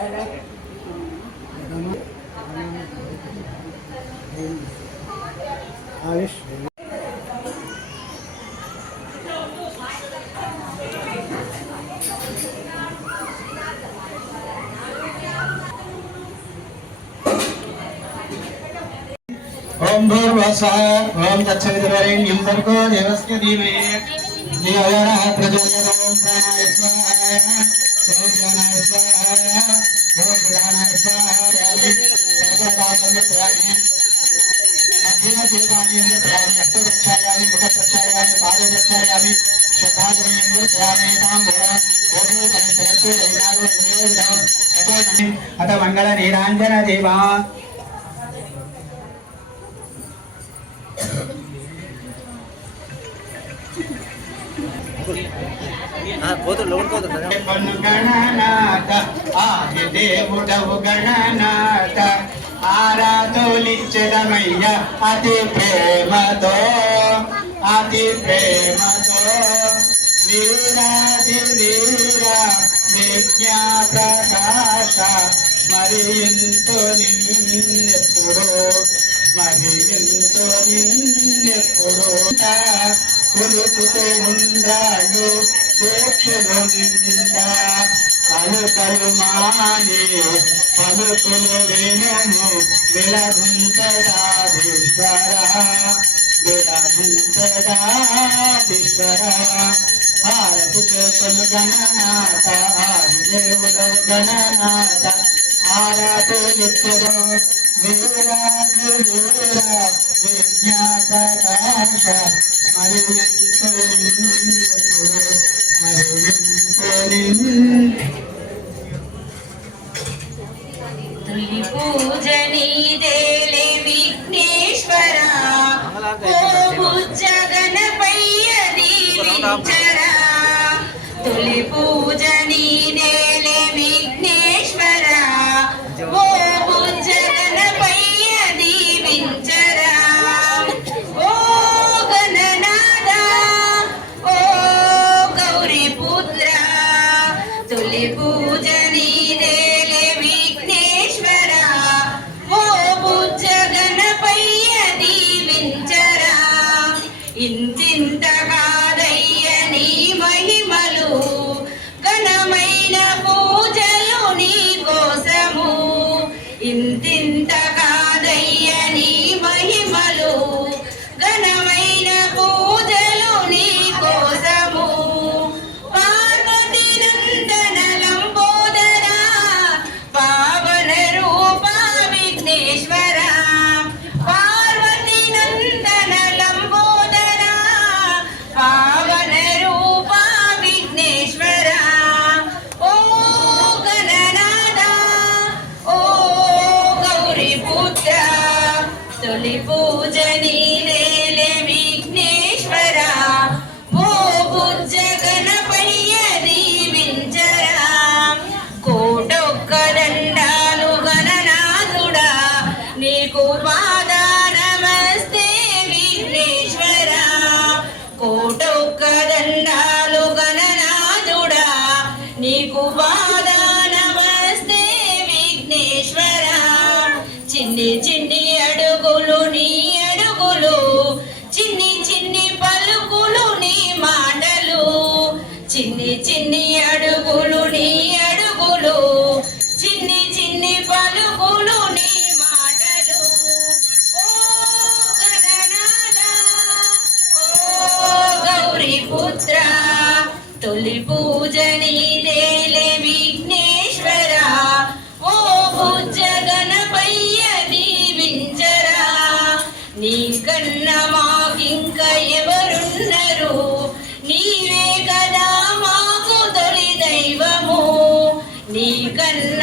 आयुष ओम भूर्वसाय ओम दक्षिणेन्द्रियं सर्गो देवस्य ఓం ప్రాణాయ స్వాహ ఓం ప్రాణాయ స్వాహ ఓం ప్రాణాయ అత మంగళ నీరాంజన దేవా. పోతుడు లోన్ పోతుడు గణనాథ ఆది దేవుడవు గణనాథ ఆరాధులిచ్చదమయ్య అతి ప్రేమతో అతి ప్రేమతో వీరాది వీర విజ్ఞా ప్రకాశ స్మరింతు నిన్నెప్పుడు స్మరింతు నిన్నెప్పుడు కొలుపుతూ ఉండాడు. ప్రేక్షలు నిండా పలుకలు మాని పలుకులు వినము విలగుంతడాధీశ్వర విలగుంతడాధీశ్వర భారతి చేతులు గణనాథ దేవుడవు గణనాథ ఆరాటు నిత్యదో వీరాజు తొలి పూజ దేలే విఘ్నేశ్వర. ఓ బుజ్జగనపయ్య దీవించరా ఓ గణనాథ. ఓ గౌరీ పుత్ర. తొలి పూజ నీదేలే విఘ్నేశ్వర. ఓ బుజ్జ గణపయ్య దీవించరా ఇంతింత కాదయ్య నీ మహిమలు నీకు పాద నమస్తే విఘ్నేశ్వర. చిన్ని చిన్ని అడుగులు నీ అడుగులు చిన్ని చిన్ని పలుకులు నీ మాటలు. చిన్ని చిన్ని అడుగులు నీ కన్న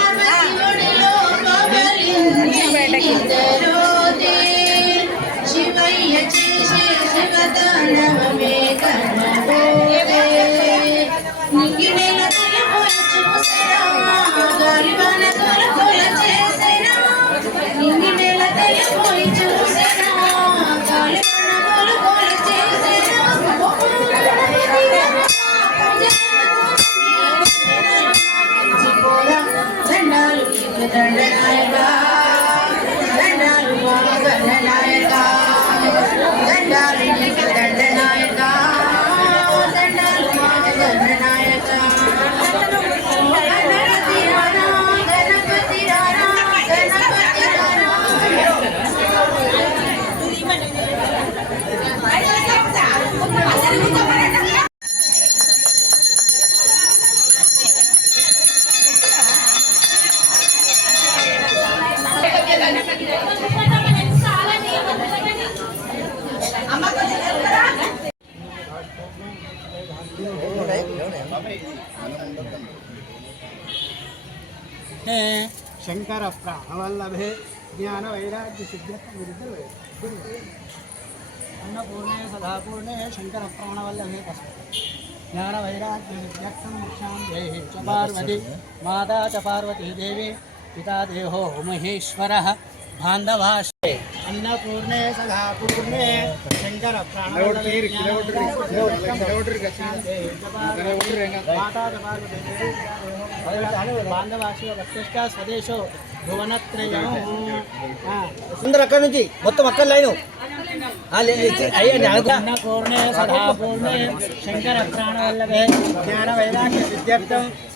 and la la la la Shankar प्राणवल्लभे ज्ञान वैराग्य सिद्ध्यर्थ विरुद्ध अन्नपूर्णे सदापूर्णे शंकर प्राणवल्लभे ज्ञान वैराग्य सिद्ध्यर्थं मोक्षां देहि च पार्वती माता च पार्वती देवी पिता देहो महेश्वरः बान्धवाश्रे అన్నపూర్ణే సదా పూర్ణే శంకర బాంధవాక్ష స్వదేశో భువనత్రయం అందరు అక్కడ నుంచి మొత్తం అక్కడ లైను. అన్నపూర్ణే సదా పూర్ణే జ్ఞాన వైరాగ్య సిద్ధ్యర్థం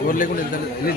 గోర్ లేకుండా వెళ్ళి